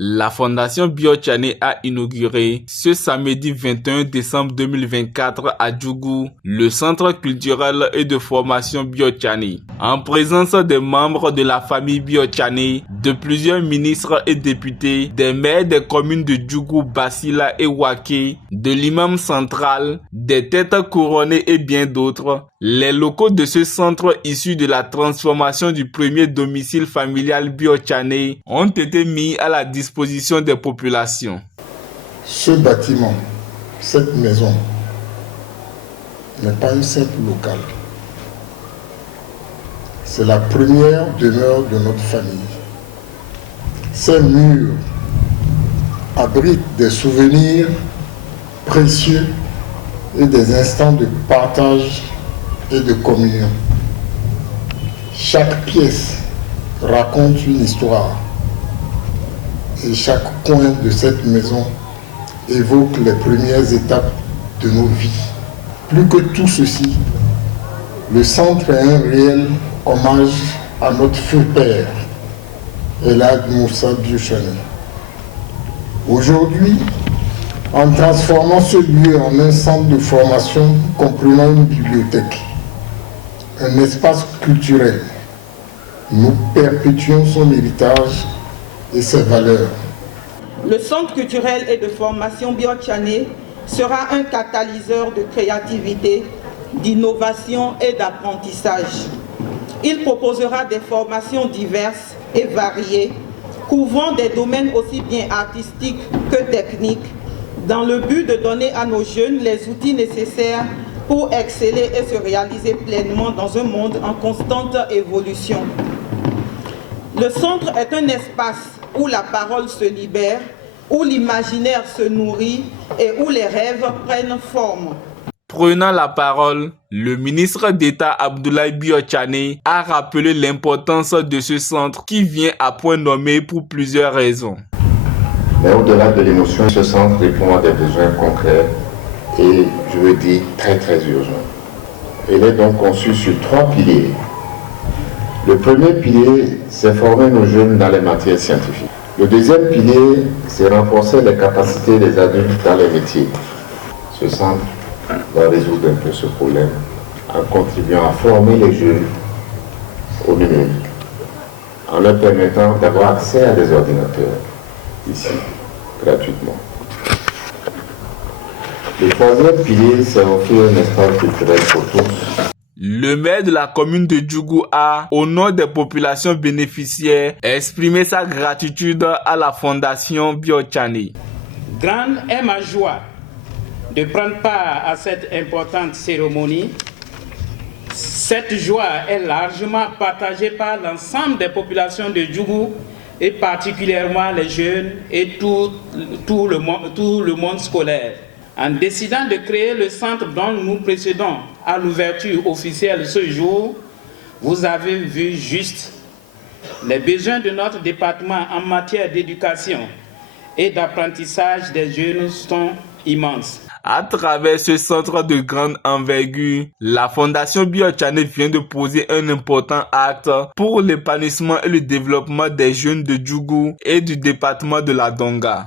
La Fondation Bio-Tchane a inauguré ce samedi 21 décembre 2024 à Djougou le centre culturel et de formation Bio-Tchane. En présence des membres de la famille Bio-Tchane, de plusieurs ministres et députés, des maires des communes de Djougou, Basila et Waké, de l'imam central, des têtes couronnées et bien d'autres, les locaux de ce centre issu de la transformation du premier domicile familial Bio-Tchane ont été mis à la disposition des populations. Ce bâtiment, cette maison, n'est pas une simple locale. C'est la première demeure de notre famille. Ces murs abritent des souvenirs précieux et des instants de partage et de communion. Chaque pièce raconte une histoire et chaque coin de cette maison évoque les premières étapes de nos vies. Plus que tout ceci, le centre est un réel hommage à notre feu père, Elhadj Moussa Bio-Tchane. Aujourd'hui, en transformant ce lieu en un centre de formation comprenant une bibliothèque, un espace culturel, nous perpétuons son héritage et ses valeurs. Le centre culturel et de formation Bio-Tchane sera un catalyseur de créativité, d'innovation et d'apprentissage. Il proposera des formations diverses et variées, couvrant des domaines aussi bien artistiques que techniques, dans le but de donner à nos jeunes les outils nécessaires pour exceller et se réaliser pleinement dans un monde en constante évolution. Le centre est un espace où la parole se libère, où l'imaginaire se nourrit et où les rêves prennent forme. Prenant la parole, le ministre d'État Abdoulaye Bio-Tchane a rappelé l'importance de ce centre qui vient à point nommé pour plusieurs raisons. Mais au-delà de l'émotion, ce centre répond à des besoins concrets et, je veux dire, très urgents. Il est donc conçu sur 3 piliers. Le premier pilier, c'est former nos jeunes dans les matières scientifiques. Le deuxième pilier, c'est renforcer les capacités des adultes dans les métiers. Ce centre va résoudre un peu ce problème en contribuant à former les jeunes au numérique, en leur permettant d'avoir accès à des ordinateurs ici, gratuitement. Le troisième pilier, c'est offrir un espace culturel pour tous. Le maire de la commune de Djougou a, au nom des populations bénéficiaires, exprimé sa gratitude à la Fondation Bio-Tchane. Grande est ma joie de prendre part à cette importante cérémonie. Cette joie est largement partagée par l'ensemble des populations de Djougou et particulièrement les jeunes et tout le monde scolaire. En décidant de créer le centre dont nous précédons à l'ouverture officielle ce jour, vous avez vu juste les besoins de notre département en matière d'éducation et d'apprentissage des jeunes sont immenses. À travers ce centre de grande envergure, la Fondation Bio-Tchane vient de poser un important acte pour l'épanouissement et le développement des jeunes de Djougou et du département de la Donga.